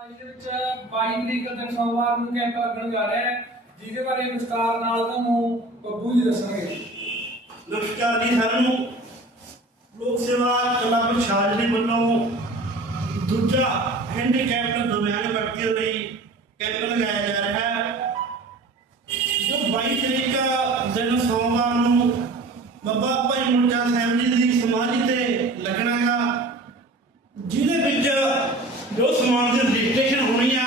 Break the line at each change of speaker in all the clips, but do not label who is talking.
ਅੱਜ ਵਿੱਚ 22 ਤਰੀਕ ਦਿਨ ਸੋਮਵਾਰ ਨੂੰ ਕੈਂਪ ਲੱਗਣ ਜਾ ਰਿਹਾ ਹੈ, ਜਿਹਦੇ ਬਾਰੇ ਵਿਸਤਾਰ ਨਾਲ ਤੁਹਾਨੂੰ ਬੱਬੂ ਜੀ ਦੱਸਣਗੇ
ਨਮਸਕਾਰ ਜੀ ਸਾਰਿਆਂ ਨੂੰ। ਲੋਕ ਸੇਵਾ ਕਲੱਬ ਸ਼ਾਜਲੀ ਵੱਲੋਂ ਦੂਜਾ ਹੈਂਡੀਕੈਪਟ ਦਿਵਿਆਂਗ ਵਿਅਕਤੀਆਂ ਲਈ ਕੈਂਪ ਲਗਾਇਆ ਜਾ ਰਿਹਾ ਹੈ। ਜੋ 22 ਤਰੀਕ ਦਿਨ ਸੋਮਵਾਰ ਨੂੰ ਬਾਬਾ ਭਾਈ ਮੁਰਜਾ ਸਾਹਿਬ ਜੀ ਦੀ ਸਮਾਧੀ ਤੇ ਲੱਗਣਾ ਜਿਹਦੇ ਵਿੱਚ ਜੋ ਸਮਾਨ ਦੀ ਰਜਿਸਟ੍ਰੇਸ਼ਨ ਹੋਣੀ ਆ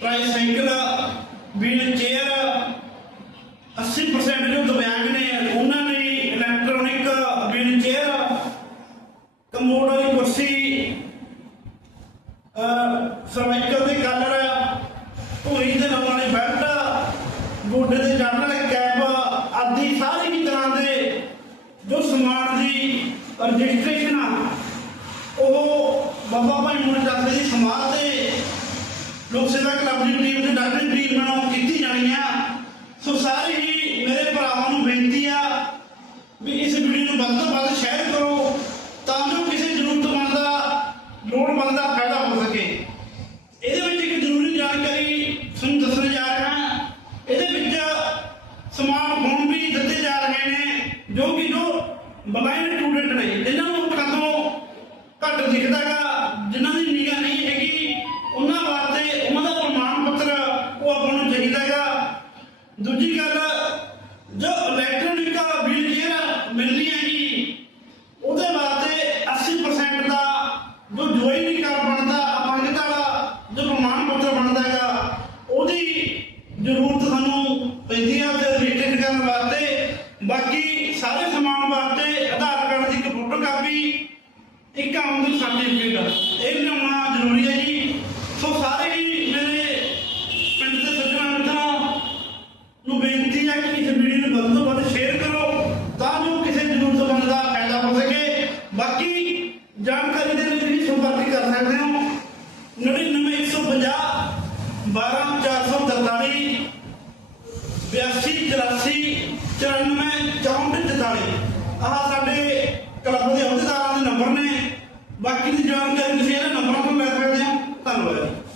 ਟ੍ਰਾਈਸਾਈਕਲ ਵੀਲ ਚੇਅਰ 80% ਜੋ ਦਿਵਿਆਂਗ ਨੇ, ਉਹਨਾਂ ਲਈ ਇਲੈਕਟ੍ਰੋਨਿਕ ਵੀਲ ਚੇਅਰ ਕਮੋਡ ਵਾਲੀ ਕੁਰਸੀ ਸਰਵਾਈਕਲ ਦੇ ਕਲਰ ਧੂਰੀ ਦੇ ਲਾਉਣ ਵਾਲੇ ਬੈਲਟ ਗੋਡੇ ਤੇ ਚੜ੍ਹਨ ਵਾਲੇ ਕੈਪ ਆਦਿ ਸਾਰੀ ਹੀ ਤਰ੍ਹਾਂ ਦੇ ਜੋ ਸਮਾਨ ਦੀ ਰਜਿਸਟ੍ਰੇਸ਼ਨ ਆ, ਉਹ ਬਾਬਾ ਭਾਈ ਮੁੰਡੇ ਦੱਸਦੇ ਦੀ ਸਮਾਧ ਤੇ ਲੋਕ ਸੇਵਾ ਕਲੱਬ ਦੀ ਟੀਮ ਤੇ ਡਾਕਟਰੀ ਟੀਮ ਨਾਲ ਕੀਤੀ ਜਾਣੀ ਆ। ਸੋ ਸਾਰੇ ਹੀ ਮੇਰੇ ਭਰਾਵਾਂ ਨੂੰ ਬੇਨਤੀ ਆ ਵੀ ਇਸ ਵੀਡੀਓ ਨੂੰ ਵੱਧ ਤੋਂ ਵੱਧ ਸ਼ੇਅਰ ਕਰੋ ਤਾਂ ਜੋ ਕਿਸੇ ਜ਼ਰੂਰਤਮੰਦ ਦਾ, ਲੋੜਵੰਦ ਦਾ ਫਾਇਦਾ ਹੋ ਸਕੇ। ਇਹਦੇ ਵਿੱਚ ਇੱਕ ਜ਼ਰੂਰੀ ਜਾਣਕਾਰੀ ਤੁਹਾਨੂੰ ਦੱਸਣ ਜਾ ਰਿਹਾ ਹਾਂ। ਇਹਦੇ ਵਿੱਚ ਸਮਾਰਟ ਫੋਨ ਵੀ ਦਿੱਤੇ ਜਾ ਰਹੇ ਨੇ, ਜੋ ਕਿ ਜੋ ਬਲਾਈਂਡ ਸਟੂਡੈਂਟ ਨੇ ਜਿਨ੍ਹਾਂ ਨੂੰ ਕਦੋਂ ਘੱਟ ਦਿਖਦਾ ਗਾ ਜਿਨ੍ਹਾਂ ਦੀ ਨਿਗਾਹ ਨਹੀਂ ਹੈਗੀ, ਉਹਨਾਂ ਵਾਸਤੇ ਉਹਨਾਂ ਦਾ ਪ੍ਰਮਾਣ ਪੱਤਰ ਉਹ ਆਪਾਂ ਨੂੰ ਚਾਹੀਦਾ ਗਾ ਦੂਜੀ ਗੱਲ, ਜੋ ਇਲੈਕਟ੍ਰੋਨਿਕ ਵੀਲ ਚੇਅਰ ਮਿਲਣੀ ਹੈਗੀ, ਉਹਦੇ ਵਾਸਤੇ 80% ਦਾ ਜੋ ਜੁਆਇਨਿੰਗ ਕਰ ਬਣਦਾ, ਅਪੰਗਤਾ ਵਾਲਾ ਜੋ ਪ੍ਰਮਾਣ ਪੱਤਰ ਬਣਦਾ ਹੈਗਾ, ਉਹਦੀ ਜ਼ਰੂਰਤ ਸਾਨੂੰ ਪੈਂਦੀ ਹੈ ਤੇ ਰਜਿਸਟਰ ਕਰਨ ਵਾਸਤੇ। ਬਾਕੀ ਸਾਰੇ ਸਮਾਨ ਵਾਸਤੇ ਆਧਾਰ ਕਾਰਡ ਦੀ ਇੱਕ ਕਾਪੀ ਇੱਕ ਆਮਦਨ ਸਰਟੀਫਿਕੇਟ ਇਹ ਲਿਆਉਣਾ ਜ਼ਰੂਰੀ ਹੈ ਜੀ। ਸੋ ਸਾਰੇ ਹੀ ਮੇਰੇ ਪਿੰਡ ਦੇ ਸੱਜਣਾ ਮਿੱਤਰਾਂ, ਨੂੰ ਬੇਨਤੀ ਹੈ ਕਿ ਇਸ ਵੀਡੀਓ ਨੂੰ ਵੱਧ ਤੋਂ ਵੱਧ ਸ਼ੇਅਰ ਕਰੋ, ਤਾਂ ਜੋ ਕਿਸੇ ਜ਼ਰੂਰਤਮੰਦ ਦਾ ਫਾਇਦਾ ਹੋ ਸਕੇ। ਬਾਕੀ ਜਾਣਕਾਰੀ ਦੇ ਲਈ ਤੁਸੀਂ ਸੰਪਰਕ ਕਰ ਸਕਦੇ ਹੋ। 99150 12443 82 84 94 64 44 ਬਾਕੀ ਦੀ ਜਾਣਕਾਰੀ ਤੁਸੀਂ ਇਹਨਾਂ ਨੰਬਰਾਂ ਤੋਂ ਲੈ ਸਕਦੇ ਹੋ ਧੰਨਵਾਦ